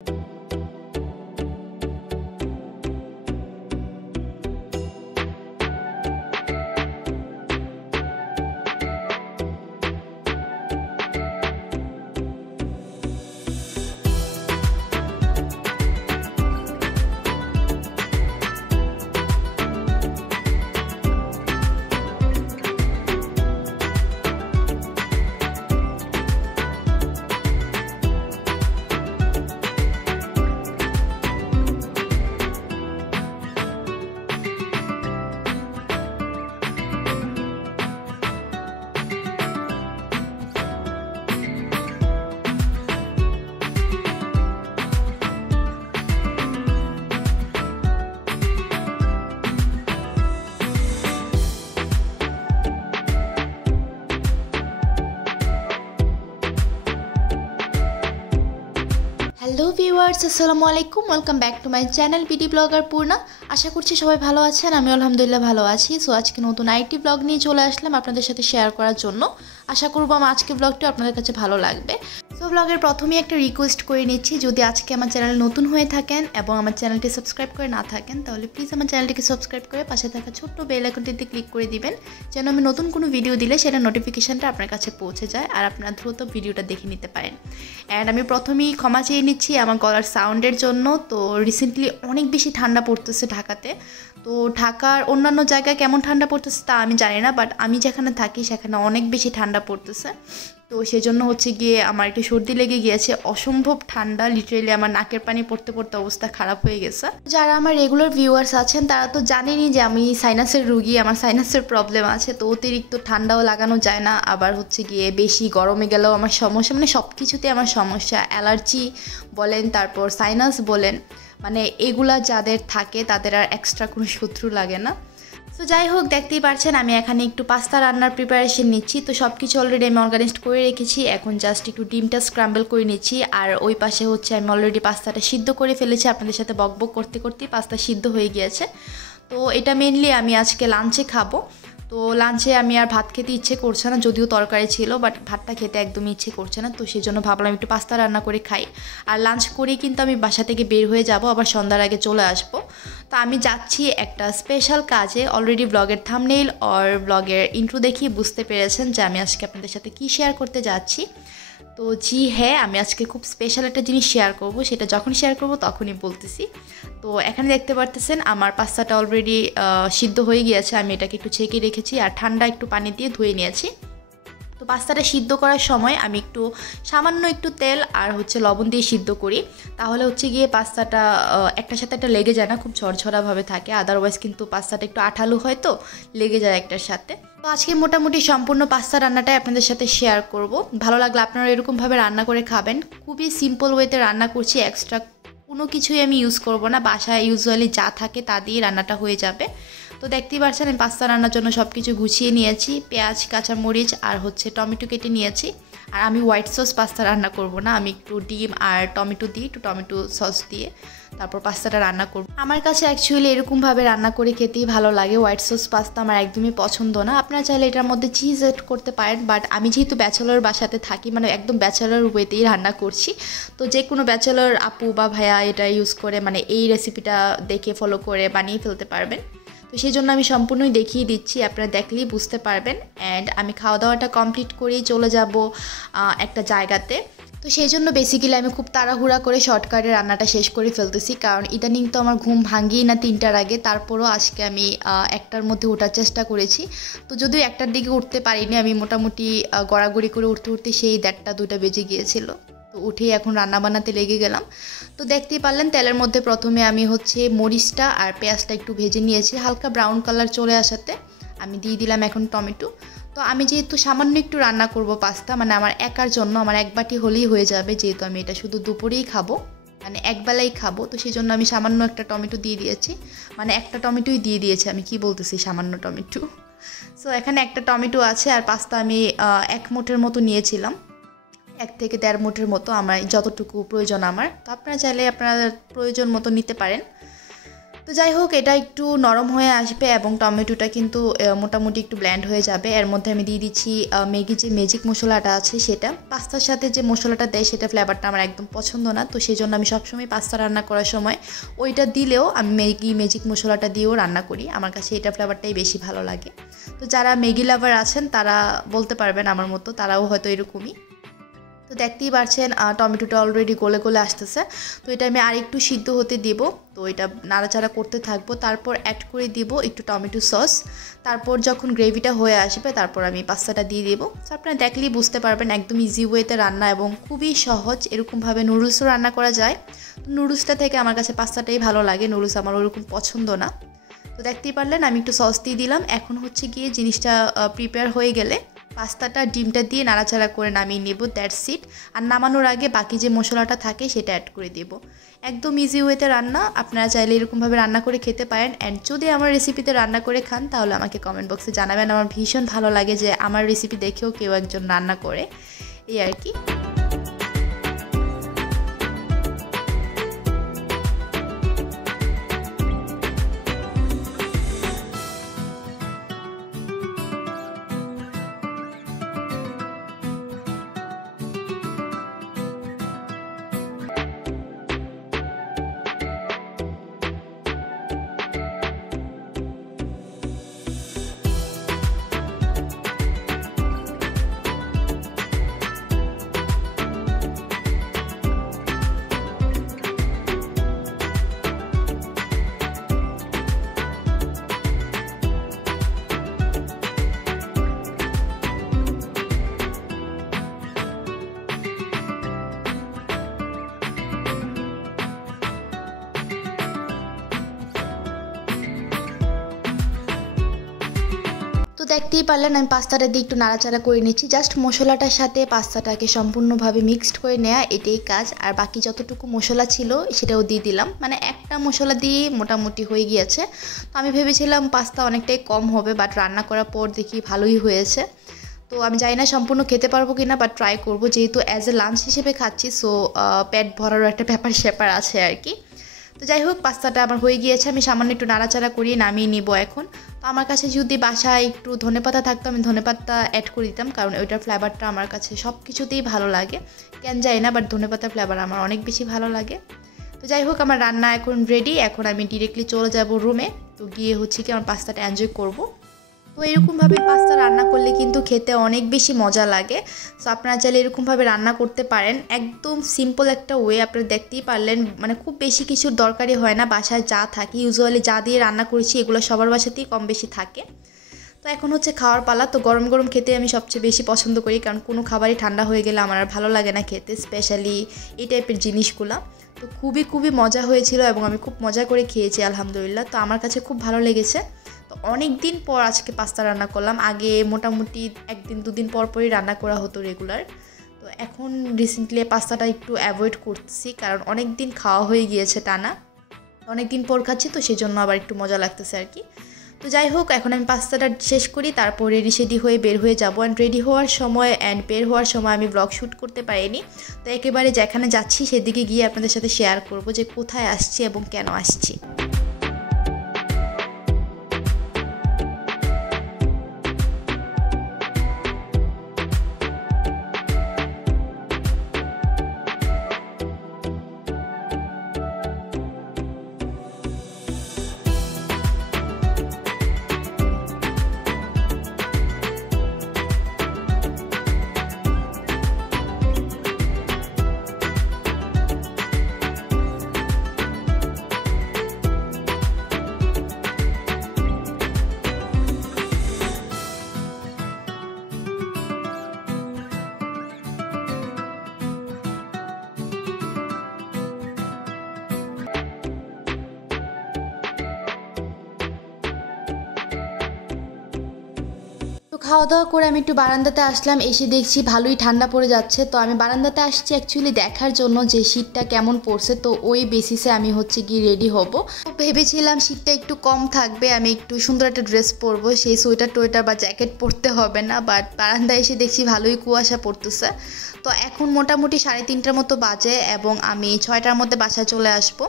Hello viewers, আসসালামু আলাইকুম। Welcome back to my channel BD blogger Purna. আশা করছি সবাই ভালো আছেন, আমি আলহামদুলিল্লাহ ভালো আছি। সো আজকে নতুন আইটি ব্লগ নিয়ে চলে আসলাম আপনাদের সাথে শেয়ার করার জন্য। আশা করব আমার আজকের ব্লগটি আপনাদের কাছে ভালো লাগবে। সো ব্লগের প্রথমেই একটা রিকোয়েস্ট করে নিচ্ছি, যদি আজকে আমার চ্যানেল নতুন হয়ে থাকেন এবং আমার চ্যানেলটি সাবস্ক্রাইব করে না থাকেন, তাহলে প্লিজ আমার চ্যানেলটিকে সাবস্ক্রাইব করে পাশে থাকা ছোট্ট বেল আইকনটিতে ক্লিক করে দিবেন, যেন আমি নতুন কোনো ভিডিও দিলে সেটা নোটিফিকেশানটা আপনার কাছে পৌঁছে যায় আর আপনারা দ্রুত ভিডিওটা দেখে নিতে পারেন। অ্যান্ড আমি প্রথমেই ক্ষমা চেয়ে নিচ্ছি আমার গলার সাউন্ডের জন্য। তো রিসেন্টলি অনেক বেশি ঠান্ডা পড়তেছে ঢাকাতে। তো ঢাকার অন্যান্য জায়গায় কেমন ঠান্ডা পড়তেছে তা আমি জানি না, বাট আমি যেখানে থাকি সেখানে অনেক বেশি ঠান্ডা পড়তেছে। তো সেজন্য হচ্ছে গিয়ে আমার একটু সর্দি লেগে গিয়েছে, অসম্ভব ঠান্ডা, লিটারেলি আমার নাকের পানি পড়তে পড়তে অবস্থা খারাপ হয়ে গেছে। যারা আমার রেগুলার ভিউয়ার্স আছেন তারা তো জানেনই যে আমি সাইনাসের রুগী, আমার সাইনাসের প্রবলেম আছে। তো অতিরিক্ত ঠান্ডাও লাগানো যায় না, আবার হচ্ছে গিয়ে বেশি গরমে গেলেও আমার সমস্যা, মানে সব কিছুতে আমার সমস্যা। অ্যালার্জি বলেন, তারপর সাইনাস বলেন, মানে এগুলা যাদের থাকে তাদের আর এক্সট্রা কোনো শত্রু লাগে না। তো যাই হোক, দেখতেই পারছেন আমি এখানে একটু পাস্তা রান্নার প্রিপারেশন নিচ্ছি। তো সব কিছু অলরেডি আমি অর্গানাইজড করে রেখেছি, এখন জাস্ট একটু ডিমটা স্ক্রাম্বল করে নিচ্ছি। আর ওই পাশে হচ্ছে আমি অলরেডি পাস্তাটা সিদ্ধ করে ফেলেছি, আপনাদের সাথে বকবক করতে করতেই পাস্তা সিদ্ধ হয়ে গিয়েছে। তো এটা মেনলি আমি আজকে লাঞ্চে খাবো। তো লাঞ্চে আমি আর ভাত খেতে ইচ্ছে করছে না, যদিও তরকারি ছিল, বাট ভাতটা খেতে একদমই ইচ্ছে করছে না। তো সেই জন্য ভাবলাম একটু পাস্তা রান্না করে খাই। আর লাঞ্চ করেই কিন্তু আমি বাসা থেকে বের হয়ে যাব, আবার সন্ধ্যার আগে চলে আসব। তো আমি যাচ্ছি একটা স্পেশাল কাজে। অলরেডি ব্লগের থাম্বনেইল আর ব্লগের ইন্ট্রো দেখিয়ে বুঝতে পেরেছেন যে আমি আজকে আপনাদের সাথে কী শেয়ার করতে যাচ্ছি। তো জি হ্যাঁ, আমি আজকে খুব স্পেশাল একটা জিনিস শেয়ার করব, সেটা যখন শেয়ার করব তখনই বলতেছি। তো এখানে দেখতে পারতেছেন আমার পাস্তাটা অলরেডি সিদ্ধ হয়ে গিয়েছে। আমি এটাকে একটু ছেঁকে রেখেছি আর ঠান্ডা একটু পানি দিয়ে ধুয়ে নিয়েছি। তো পাস্তাটা সিদ্ধ করার সময় আমি একটু সামান্য একটু তেল আর হচ্ছে লবণ দিয়ে সিদ্ধ করি, তাহলে হচ্ছে গিয়ে পাস্তাটা একটার সাথে একটা লেগে যায় না, খুব ঝরঝরাভাবে থাকে। আদারওয়াইজ কিন্তু পাস্তাটা একটু আঠালো হয়, তো লেগে যায় একটার সাথে। তো আজকে মোটামুটি সম্পূর্ণ পাস্তা রান্নাটাই আপনাদের সাথে শেয়ার করব। ভালো লাগলে আপনারা এরকমভাবে রান্না করে খাবেন। খুবই সিম্পল ওয়েতে রান্না করছি, এক্সট্রা কোনো কিছুই আমি ইউজ করব না। বাসায় ইউজুয়ালি যা থাকে তা দিয়ে রান্নাটা হয়ে যাবে। তো দেখতেই পাচ্ছেন আমি পাস্তা রান্নার জন্য সব কিছু গুছিয়ে নিয়েছি। পেঁয়াজ, কাঁচামরিচ আর হচ্ছে টমেটো কেটে নিয়েছি। আর আমি হোয়াইট সস পাস্তা রান্না করব না, আমি একটু ডিম আর টমেটো দিয়ে, একটু টমেটো সস দিয়ে তারপর পাস্তাটা রান্না করব। আমার কাছে অ্যাকচুয়ালি এরকমভাবে রান্না করে খেতেই ভালো লাগে। হোয়াইট সস পাস্তা আমার একদমই পছন্দ না। আপনারা চাইলে এটার মধ্যে চিজ এড করতে পারেন, বাট আমি যেহেতু ব্যাচেলর বাসাতে থাকি, মানে একদম ব্যাচেলর ওয়েতেই রান্না করছি। তো যে কোনো ব্যাচেলর আপু বা ভাইয়া এটা ইউজ করে, মানে এই রেসিপিটা দেখে ফলো করে বানিয়ে ফেলতে পারবেন। তো সেই জন্য আমি সম্পূর্ণই দেখিয়ে দিচ্ছি, আপনারা দেখলেই বুঝতে পারবেন। অ্যান্ড আমি খাওয়া দাওয়াটা কমপ্লিট করেই চলে যাব একটা জায়গাতে। তো সেই জন্য বেসিক্যালি আমি খুব তাড়াহুড়া করে শর্টকাটে রান্নাটা শেষ করে ফেলতেছি, কারণ ইদানিং তো আমার ঘুম ভাঙেই না 3টার আগে। তারপরও আজকে আমি 1টার মধ্যে ওঠার চেষ্টা করেছি। তো যদিও 1টার দিকে উঠতে পারিনি, আমি মোটামুটি গড়াগড়ি করে উঠতে উঠতে সেই 1:30 2টা বেজে গিয়েছিল। তো উঠেই এখন রান্না বানাতে লেগে গেলাম। তো দেখতেই পারলেন তেলের মধ্যে প্রথমে আমি হচ্ছে মরিচটা আর পেঁয়াজটা একটু ভেজে নিয়েছি, হালকা ব্রাউন কালার চলে আসাতে আমি দিয়ে দিলাম এখন টমেটো। তো আমি যেহেতু সামান্য একটু রান্না করব পাস্তা, মানে আমার একার জন্য, আমার 1 বাটি হলেই হয়ে যাবে, যেহেতু আমি এটা শুধু দুপুরেই খাবো, মানে একবেলাই খাবো। তো সেই জন্য আমি সামান্য একটা টমেটো দিয়ে দিয়েছি, মানে একটা টমেটোই দিয়ে দিয়েছি, আমি কি বলতেছি সামান্য টমেটো। সো এখানে একটা টমেটো আছে। আর পাস্তা আমি 1 মুঠের মতো নিয়েছিলাম, 1 থেকে 1.5 মুঠের মতো, আমার যতটুকু প্রয়োজন আমার। তো আপনারা চাইলে আপনারা প্রয়োজন মতো নিতে পারেন। তো যাই হোক এটা একটু নরম হয়ে আসবে এবং টমেটোটা কিন্তু মোটামুটি একটু ব্লেন্ড হয়ে যাবে। এর মধ্যে আমি দিয়ে দিচ্ছি ম্যাগি যে ম্যাজিক মশলাটা আছে সেটা। পাস্তার সাথে যে মশলাটা দেয় সেটা ফ্লেভারটা আমার একদম পছন্দ না, তো সেই জন্য আমি সবসময় পাস্তা রান্না করার সময় ওইটা দিলেও আমি ম্যাজিক মশলাটা দিয়েও রান্না করি। আমার কাছে এটা ফ্লেভারটাই বেশি ভালো লাগে। তো যারা ম্যাগি লাভার আছেন তারা বলতে পারবেন আমার মতো, তারাও হয়তো এরকমই। তো দেখতেই পাচ্ছেন টমেটোটা অলরেডি গলে গলে আসতেছে। তো এটা আমি আরেকটু সিদ্ধ হতে দেব। তো এটা নাড়াচাড়া করতে থাকবো। তারপর অ্যাড করে দিব একটু টমেটো সস। তারপর যখন গ্রেভিটা হয়ে আসবে তারপর আমি পাস্তাটা দিয়ে দেবো। তো আপনারা দেখলেই বুঝতে পারবেন একদম ইজি ওয়েতে রান্না এবং খুবই সহজ। এরকমভাবে নুডলসও রান্না করা যায়। তো নুডলসটা থেকে আমার কাছে পাস্তাটাই ভালো লাগে, নুডলস আমার ওরকম পছন্দ না। তো দেখতেই পারলেন আমি একটু সস দিয়ে দিলাম। এখন হচ্ছে গিয়ে জিনিসটা প্রিপেয়ার হয়ে গেলে পাস্তাটা ডিমটা দিয়ে নাড়াচাড়া করে নামিয়ে নেব, দ্যাটস ইট। আর নামানোর আগে বাকি যে মশলাটা থাকে সেটা অ্যাড করে দেব। একদম ইজি ওয়েতে রান্না, আপনারা চাইলে এরকমভাবে রান্না করে খেতে পারেন। অ্যান্ড যদি আমার রেসিপিতে রান্না করে খান তাহলে আমাকে কমেন্ট বক্সে জানাবেন। আমার ভীষণ ভালো লাগে যে আমার রেসিপি দেখেও কেউ একজন রান্না করে, এই আর কি। তো দেখতেই পারলেন আমি পাস্তাটা দিয়ে একটু নাড়াচাড়া করে নিচ্ছি। জাস্ট মশলাটার সাথে পাস্তাটাকে সম্পূর্ণভাবে মিক্সড করে নেওয়া, এটাই কাজ। আর বাকি যতটুকু মশলা ছিল সেটাও দিয়ে দিলাম, মানে একটা মশলা দিয়ে মোটামুটি হয়ে গিয়েছে। তো আমি ভেবেছিলাম পাস্তা অনেকটাই কম হবে, বাট রান্না করার পর দেখি ভালোই হয়েছে। তো আমি জানি না সম্পূর্ণ খেতে পারবো কি না, বাট ট্রাই করবো, যেহেতু অ্যাজ এ লাঞ্চ হিসেবে খাচ্ছি। সো পেট ভরারও একটা ব্যাপার স্যাপার আছে আর কি। তো যাই হোক পাস্তাটা আমার হয়ে গিয়েছে, আমি সামান্য একটু নাড়াচাড়া করিয়ে নামিয়ে নিব এখন। তো আমার কাছে যদি বাসায় একটু ধনেপাতা থাকতো আমি ধনেপাতা অ্যাড করে দিতাম, কারণ ওইটার ফ্লেভারটা আমার কাছে সব কিছুতেই ভালো লাগে, কেন যাই না, বাট ধনেপাতার ফ্লেভার আমার অনেক বেশি ভালো লাগে। তো যাই হোক আমার রান্না এখন রেডি, এখন আমি ডিরেক্টলি চলে যাব রুমে। তো গিয়ে হচ্ছে কি আমার পাস্তাটা এনজয় করব। তো এরকমভাবে পাস্তা রান্না করলে কিন্তু খেতে অনেক বেশি মজা লাগে। সো আপনারা চাইলে এরকমভাবে রান্না করতে পারেন, একদম সিম্পল একটা ওয়ে। আপনারা দেখতেই পারলেন, মানে খুব বেশি কিছুর দরকারই হয় না, বাসায় যা থাকে ইউজুয়ালি যা দিয়ে রান্না করেছি এগুলো সবার বাসাতেই কম বেশি থাকে। তো এখন হচ্ছে খাওয়ার পালা। তো গরম গরম খেতে আমি সবচেয়ে বেশি পছন্দ করি, কারণ কোনো খাবারই ঠান্ডা হয়ে গেলে আমার আর ভালো লাগে না খেতে, স্পেশালি এই টাইপের জিনিসগুলো। তো খুবই মজা হয়েছিল এবং আমি খুব মজা করে খেয়েছি আলহামদুলিল্লাহ। তো আমার কাছে খুব ভালো লেগেছে। তো অনেক দিন পর আজকে পাস্তা রান্না করলাম, আগে মোটামুটি একদিন দুদিন পর পরই রান্না করা হতো রেগুলার। তো এখন রিসেন্টলি পাস্তাটা একটু অ্যাভয়েড করতেছি, কারণ অনেক দিন খাওয়া হয়ে গিয়েছে টানা, অনেক দিন পর খাচ্ছি, তো সেই জন্য আবার একটু মজা লাগতেছে আর কি। তো যাই হোক এখন আমি পাস্তাটা শেষ করি, তারপর রেডি সেডি হয়ে বের হয়ে যাবো। অ্যান্ড রেডি হওয়ার সময় অ্যান্ড বের হওয়ার সময় আমি ব্লগ শ্যুট করতে পারিনি। তো একেবারে যেখানে যাচ্ছি সেদিকে গিয়ে আপনাদের সাথে শেয়ার করব যে কোথায় আসছি এবং কেন আসছি। খাওয়া দাওয়া করে আমি একটু বারান্দাতে আসলাম, এসে দেখছি ভালোই ঠান্ডা পড়ে যাচ্ছে। তো আমি বারান্দাতে আসছি অ্যাকচুয়ালি দেখার জন্য যে শীতটা কেমন পড়ছে। তো ওই বেসিসে আমি হচ্ছে গিয়ে রেডি হব। তো ভেবেছিলাম শীতটা একটু কম থাকবে, আমি একটু সুন্দর একটা ড্রেস পরবো, সেই সোয়েটার টোয়েটার বা জ্যাকেট পরতে হবে না। বাট বারান্দায় এসে দেখছি ভালোই কুয়াশা পড়তেছে। তো এখন মোটামুটি 3:30টার মতো বাজে এবং আমি 6টার মধ্যে বাসায় চলে আসবো।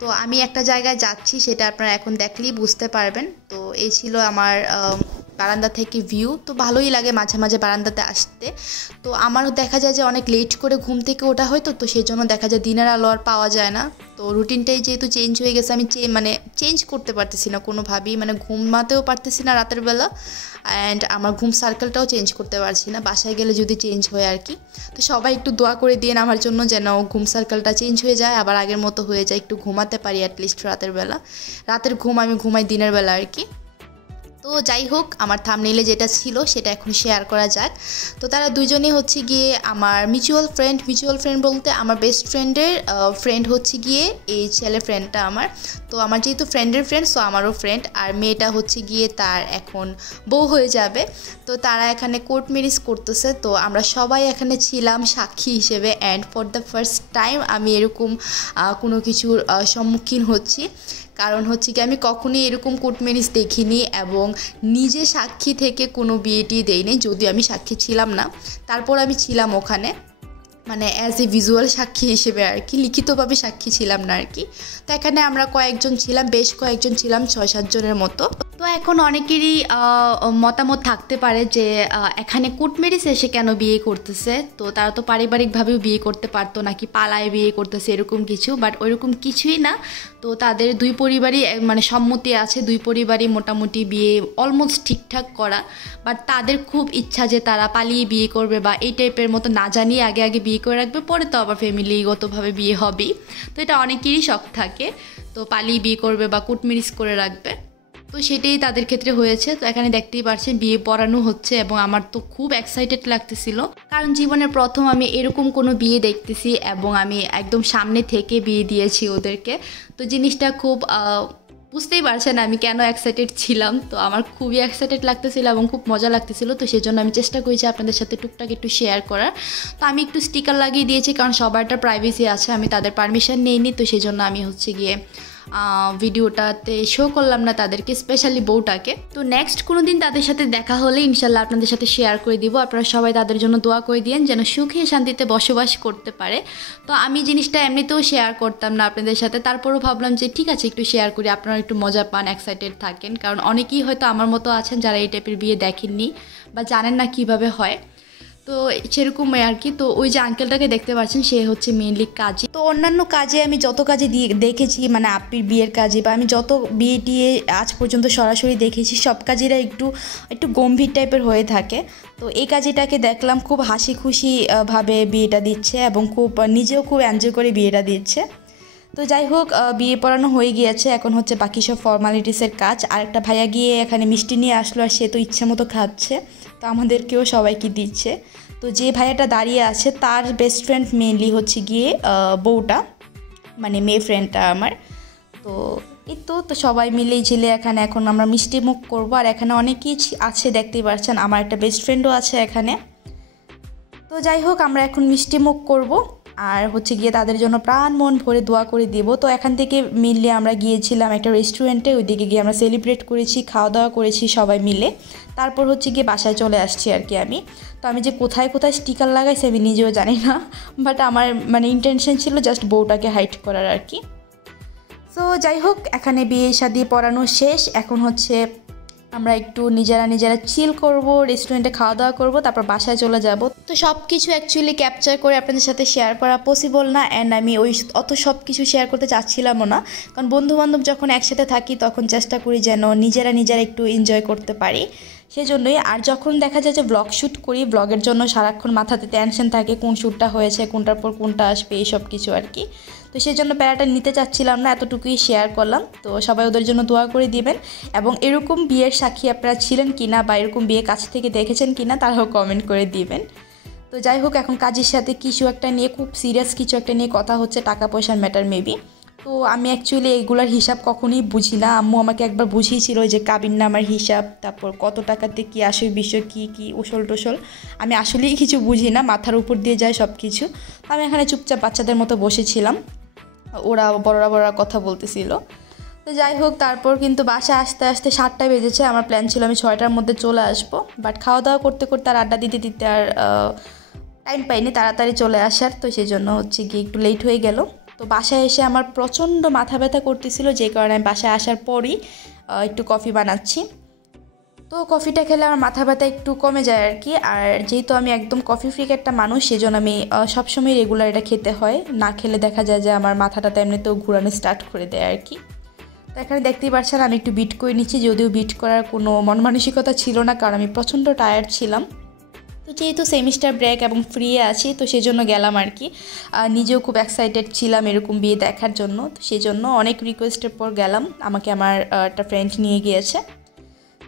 তো আমি একটা জায়গায় যাচ্ছি, সেটা আপনারা এখন দেখলেই বুঝতে পারবেন। তো এই ছিল আমার বারান্দা থেকে ভিউ। তো ভালোই লাগে মাঝে মাঝে বারান্দাতে আসতে। তো আমারও দেখা যায় যে অনেক লেট করে ঘুম থেকে ওঠা হয়, তো সেই জন্য দেখা যায় দিনের আলো আর পাওয়া যায় না। তো রুটিনটাই যেহেতু চেঞ্জ হয়ে গেছে, আমি চেঞ্জ করতে পারতেছি না কোনোভাবেই, মানে ঘুমাতেও পারতেছি না রাতের বেলা, অ্যান্ড আমার ঘুম সার্কেলটাও চেঞ্জ করতে পারছি না। বাসায় গেলে যদি চেঞ্জ হয় আর কি। তো সবাই একটু দোয়া করে দিন আমার জন্য, যেন ঘুম সার্কেলটা চেঞ্জ হয়ে যায়, আবার আগের মতো হয়ে যায়, একটু ঘুমাতে পারি অ্যাটলিস্ট রাতের বেলা। রাতের ঘুম আমি ঘুমাই দিনের বেলা আর কি। তো যাই হোক, আমার থাম্বনেইলে যেটা ছিল সেটা এখন শেয়ার করা যাক। তো তারা দুজনেই হচ্ছে গিয়ে আমার মিউচুয়াল ফ্রেন্ড বলতে আমার বেস্ট ফ্রেন্ডের ফ্রেন্ড হচ্ছে গিয়ে এই ছেলে ফ্রেন্ডটা আমার। তো আমার যেহেতু ফ্রেন্ডের ফ্রেন্ড, সো আমারও ফ্রেন্ড, আর মেয়েটা হচ্ছে গিয়ে তার এখন বউ হয়ে যাবে। তো তারা এখানে কোর্ট ম্যারেজ করতেছে। তো আমরা সবাই এখানে ছিলাম সাক্ষী হিসেবে, and for the first time আমি এরকম কোনো কিছুর সম্মুখীন হচ্ছি। কারণ হচ্ছে কি, আমি কখনোই এরকম কোর্ট ম্যারেজ দেখিনি এবং নিজে সাক্ষী থেকে কোনো বিয়েটি দেইনি, যদিও আমি সাক্ষী ছিলাম না, তারপর আমি ছিলাম ওখানে, মানে অ্যাজ এ ভিজুয়াল সাক্ষী হিসেবে আর কি, লিখিতভাবে সাক্ষী ছিলাম না আর কি। তো এখানে আমরা বেশ কয়েকজন ছিলাম, 6-7 জনের মতো। তো এখন অনেকেরই মতামত থাকতে পারে যে এখানে কোর্ট ম্যারেজ এসে কেন বিয়ে করতেছে। তো তারা তো পারিবারিকভাবেও বিয়ে করতে পারতো, নাকি পালায় বিয়ে করতেছে এরকম কিছু, বাট ওইরকম কিছুই না। তো তাদের দুই পরিবারই মানে সম্মতি আছে, দুই পরিবারই মোটামুটি বিয়ে অলমোস্ট ঠিকঠাক করা, বাট তাদের খুব ইচ্ছা যে তারা পালিয়ে বিয়ে করবে বা এই টাইপের মতো, না জানিয়ে আগে বিয়ে করে রাখবে, পরে তো আবার ফ্যামিলিগতভাবে বিয়ে হবেই। তো এটা অনেকেরই শখ থাকে, তো পালিয়ে বিয়ে করবে বা কোর্ট ম্যারেজ করে রাখবে। তো সেটাই তাদের ক্ষেত্রে হয়েছে। তো এখানে দেখতেই পাচ্ছেন বিয়ে পড়ানো হচ্ছে, এবং আমার তো খুব এক্সাইটেড লাগতেছিল, কারণ জীবনের প্রথম আমি এরকম কোনো বিয়ে দেখতেছি, এবং আমি একদম সামনে থেকে বিয়ে দিয়েছি ওদেরকে। তো জিনিসটা খুব বুঝতেই পারছেন আমি কেন এক্সাইটেড ছিলাম। তো আমার খুবই এক্সাইটেড লাগতেছিল এবং খুব মজা লাগতেছিল। তো সেই জন্য আমি চেষ্টা করেছি আপনাদের সাথে টুকটাক একটু শেয়ার করার। তো আমি একটু স্টিকার লাগিয়ে দিয়েছি, কারণ সবারটা প্রাইভেসি আছে, আমি তাদের পারমিশন নেইনি। তো সেই জন্য আমি হচ্ছে গিয়ে ভিডিওটাতে শো করলাম না তাদেরকে, স্পেশালি বউটাকে। তো নেক্সট কোনো দিন তাদের সাথে দেখা হলে ইনশাল্লাহ আপনাদের সাথে শেয়ার করে দিব। আপনারা সবাই তাদের জন্য দোয়া করে দিয়েন যেন সুখে শান্তিতে বসবাস করতে পারে। তো আমি জিনিসটা এমনিতেও শেয়ার করতাম না আপনাদের সাথে, তারপরও ভাবলাম যে ঠিক আছে একটু শেয়ার করি, আপনারা একটু মজা পান, এক্সাইটেড থাকেন, কারণ অনেকেই হয়তো আমার মতো আছেন যারা এই টাইপের বিয়ে দেখেননি বা জানেন না কিভাবে হয়। তো সেরকমই আর কি। তো ওই যে আঙ্কেলটাকে দেখতে পাচ্ছেন, সে হচ্ছে মেইনলি কাজী। তো অন্যান্য কাজে আমি যত কাজে দেখেছি, মানে আপ্পির বিয়ের কাজে বা আমি যত বিয়ে টিয়ে আজ পর্যন্ত সরাসরি দেখেছি, সব কাজেরা একটু গম্ভীর টাইপের হয়ে থাকে। তো এই কাজটাকে দেখলাম খুব হাসি খুশি ভাবে বিয়েটা দিচ্ছে, এবং নিজেও খুব এনজয় করে বিয়েটা দিচ্ছে। তো যাই হোক, বিয়ে পড়ানো হয়ে গিয়েছে, এখন হচ্ছে বাকি সব ফর্মালিটিসের কাজ। আরেকটা ভাইয়া গিয়ে এখানে মিষ্টি নিয়ে আসলো, আর সে তো ইচ্ছে মতো খাচ্ছে, তো আমাদেরকেও সবাইকে দিচ্ছে। তো যে ভাইয়াটা দাঁড়িয়ে আছে তার বেস্ট ফ্রেন্ড মেনলি হচ্ছে গিয়ে বউটা, মানে মেয়ে ফ্রেন্ডটা আমার। তো এই তো সবাই মিলেই ঝেলে এখানে এখন আমরা মিষ্টি মুখ করবো। আর এখানে অনেকেই আছে দেখতেই পাচ্ছেন, আমার একটা বেস্ট ফ্রেন্ডও আছে এখানে। তো যাই হোক, আমরা এখন মিষ্টি মুখ করবো, আর হচ্ছে গিয়ে তাদের জন্য প্রাণ মন ভরে দোয়া করে দেবো। তো এখান থেকে মিলে আমরা গিয়েছিলাম একটা রেস্টুরেন্টে, ওইদিকে গিয়ে আমরা সেলিব্রেট করেছি, খাওয়া দাওয়া করেছি সবাই মিলে। তারপর হচ্ছে গিয়ে বাসায় চলে আসছি আর কি আমি। তো আমি যে কোথায় কোথায় স্টিকার লাগাইছি আমি নিজেও জানি না, বাট আমার মানে ইন্টেনশন ছিল জাস্ট বউটাকে হাইড করার আর কি। তো যাই হোক, এখানে বিয়ে শাদী পড়ানো শেষ, এখন হচ্ছে আমরা একটু নিজেরা চিল করব, রেস্টুরেন্টে খাওয়া দাওয়া করব, তারপর বাসায় চলে যাব। তো সব কিছু অ্যাকচুয়ালি ক্যাপচার করে আপনাদের সাথে শেয়ার করা পসিবল না, অ্যান্ড আমি অত সব কিছু শেয়ার করতে চাচ্ছিলামও না, কারণ বন্ধুবান্ধব যখন একসাথে থাকি তখন চেষ্টা করি যেন নিজেরা একটু এনজয় করতে পারি, সেজন্যই। আর যখন দেখা যায় যে ব্লগ শ্যুট করি, ব্লগের জন্য সারাক্ষণ মাথাতে টেনশন থাকে, কোন শ্যুটটা হয়েছে, কোনটার পর কোনটা আসবে, এই সব কিছু আর কি। তো সেই জন্য প্যারাটা নিতে চাচ্ছিলাম না, এতটুকুই শেয়ার করলাম। তো সবাই ওদের জন্য দোয়া করে দিবেন, এবং এরকম বিয়ের সাক্ষী আপনারা ছিলেন কিনা বা এরকম বিয়ে কাছ থেকে দেখেছেন কিনা তারাও কমেন্ট করে দিবেন। তো যাই হোক, এখন কাজের সাথে কিছু একটা নিয়ে, খুব সিরিয়াস কিছু একটা নিয়ে কথা হচ্ছে, টাকা পয়সার ম্যাটার মেবি। তো আমি অ্যাকচুয়ালি এইগুলার হিসাব কখনোই বুঝি না। আম্মু আমাকে একবার বুঝিয়েছিল যে কাবিননামার হিসাব, তারপর কত টাকাতে কী আসে, বিষয় কী ওসল টোসল, আমি আসলেই কিছু বুঝি না, মাথার উপর দিয়ে যায় সব কিছু। আমি এখানে চুপচাপ বাচ্চাদের মতো বসেছিলাম, ওরা বড়রা কথা বলতেছিল। তো যাই হোক, তারপর কিন্তু বাসায় আসতে আসতে 7টা বেজেছে। আমার প্ল্যান ছিল আমি 6টার মধ্যে চলে আসবো, বাট খাওয়া দাওয়া করতে করতে আর আড্ডা দিতে দিতে আর টাইম পাইনি তাড়াতাড়ি চলে আসার। তো সেই জন্য হচ্ছে গিয়ে একটু লেট হয়ে গেল। তো বাসায় এসে আমার প্রচণ্ড মাথা ব্যথা করতেছিল, যে কারণে আমি বাসায় আসার পরই একটু কফি বানাচ্ছি। তো কফিটা খেলে আমার মাথা ব্যথা একটু কমে যায় আর কি। আর যেহেতু আমি একদম কফি ফ্রিক একটা মানুষ, সেজন্য আমি সবসময় রেগুলার এটা খেতে হয়, না খেলে দেখা যায় যে আমার মাথাটা এমনিতেও ঘুরানো স্টার্ট করে দেয় আর কি। তো এখানে দেখতেই পাচ্ছেন আমি একটু বিট করে নিচ্ছি, যদিও বিট করার কোনো মন মানসিকতা ছিল না, কারণ আমি প্রচণ্ড টায়ার্ড ছিলাম। তো যেহেতু সেমিস্টার ব্রেক এবং ফ্রি আছি, তো সেজন্য গেলাম আর কি। নিজেও খুব এক্সাইটেড ছিলাম এরকম বিয়ে দেখার জন্য, তো সেজন্য অনেক রিকোয়েস্টের পর গেলাম, আমাকে আমার একটা ফ্রেন্ড নিয়ে গিয়েছে।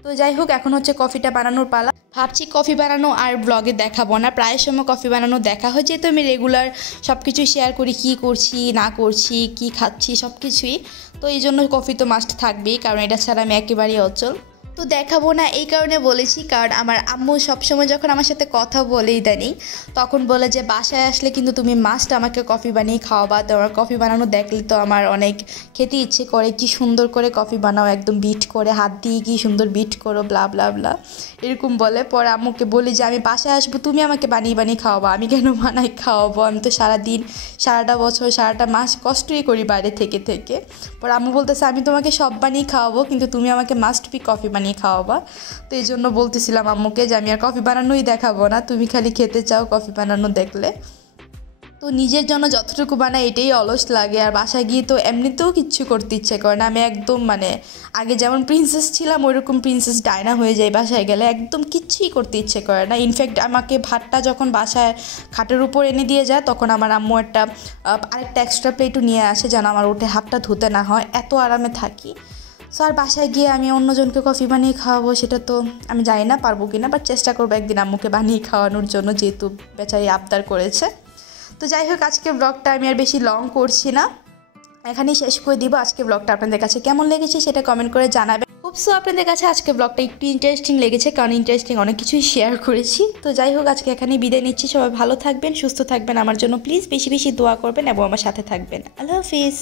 তো যাই হোক, এখন হচ্ছে কফিটা বানানোর পালা। ভাবছি কফি বানানো আর ব্লগে দেখাবো না, প্রায় সময় কফি বানানো দেখা হয়, যেহেতু আমি রেগুলার সব কিছু শেয়ার করি, কী করছি না করছি, কী খাচ্ছি সব কিছুই। তো এই জন্য কফি তো মাস্ট থাকবেই, কারণ এটা ছাড়া আমি একেবারেই অচল। তো দেখাবো না এই কারণে বলেছি, কারণ আমার আম্মু সবসময় যখন আমার সাথে কথা বলে ইদানিং, তখন বলে যে বাসায় আসলে কিন্তু তুমি মাস্ট আমাকে কফি বানিয়ে খাওয়াবা। তো আমার কফি বানানো দেখলে তো আমার অনেক খেতে ইচ্ছে করে, কি সুন্দর করে কফি বানাও, একদম বিট করে হাত দিয়ে কি সুন্দর বিট করো, ব্লা ব্লা ব্লা এরকম বলে। পরে আম্মুকে বলি যে আমি বাসায় আসবো, তুমি আমাকে বানিয়ে বানিয়ে খাওয়াবা, আমি কেন বানাই খাওয়াবো, আমি তো সারাদিন সারাটা বছর সারাটা মাস কষ্টই করি বাইরে থেকে থেকে। পরে আম্মু বলতেছে আমি তোমাকে সব বানিয়ে খাওয়াবো, কিন্তু তুমি আমাকে মাস্ট বি কফি বানিয়ে খাওয়াবা। তো এই জন্য বলতেছিলাম আম্মুকে যে আমি আর কফি বানানোই দেখাবো না, তুমি খালি খেতে চাও কফি বানানো দেখলে। তো নিজের জন্য যতটুকু বানাই এটাই অলস লাগে, আর বাসায় গিয়ে তো এমনিতেও কিচ্ছু করতে ইচ্ছে করে না। আমি একদম আগে যেমন প্রিন্সেস ছিলাম ওইরকম প্রিন্সেস ডায়না হয়ে যায় বাসায় গেলে, একদম কিচ্ছুই করতে ইচ্ছে করে না। ইনফ্যাক্ট আমাকে ভাতটা যখন বাসায় খাটের উপর এনে দিয়ে যায়, তখন আমার আম্মু আরেকটা এক্সট্রা প্লেটও নিয়ে আসে, যেন আমার উঠে হাতটা ধুতে না হয়, এত আরামে থাকি। সো আর বাসায় গিয়ে আমি অন্যজনকে কফি বানিয়ে খাওয়াবো, সেটা তো আমি জানি না পারবো কি না, বাট চেষ্টা করবো একদিন আম্মুকে বানিয়ে খাওয়ানোর জন্য, যেহেতু বেচারি আবদার করেছে। তো যাই হোক, আজকে ব্লগটা আমি আর বেশি লং করছি না, এখানেই শেষ করে দিব। আজকে ব্লগটা আপনাদের কাছে কেমন লেগেছে সেটা কমেন্ট করে জানাবেন। হোপসো আপনাদের কাছে আজকে ব্লগটা একটু ইন্টারেস্টিং লেগেছে, কারণ ইন্টারেস্টিং অনেক কিছুই শেয়ার করেছি। তো যাই হোক, আজকে এখানেই বিদায় নিচ্ছি। সবাই ভালো থাকবেন, সুস্থ থাকবেন, আমার জন্য প্লিজ বেশি বেশি দোয়া করবেন এবং আমার সাথে থাকবেন। আল্লাহ হাফিজ।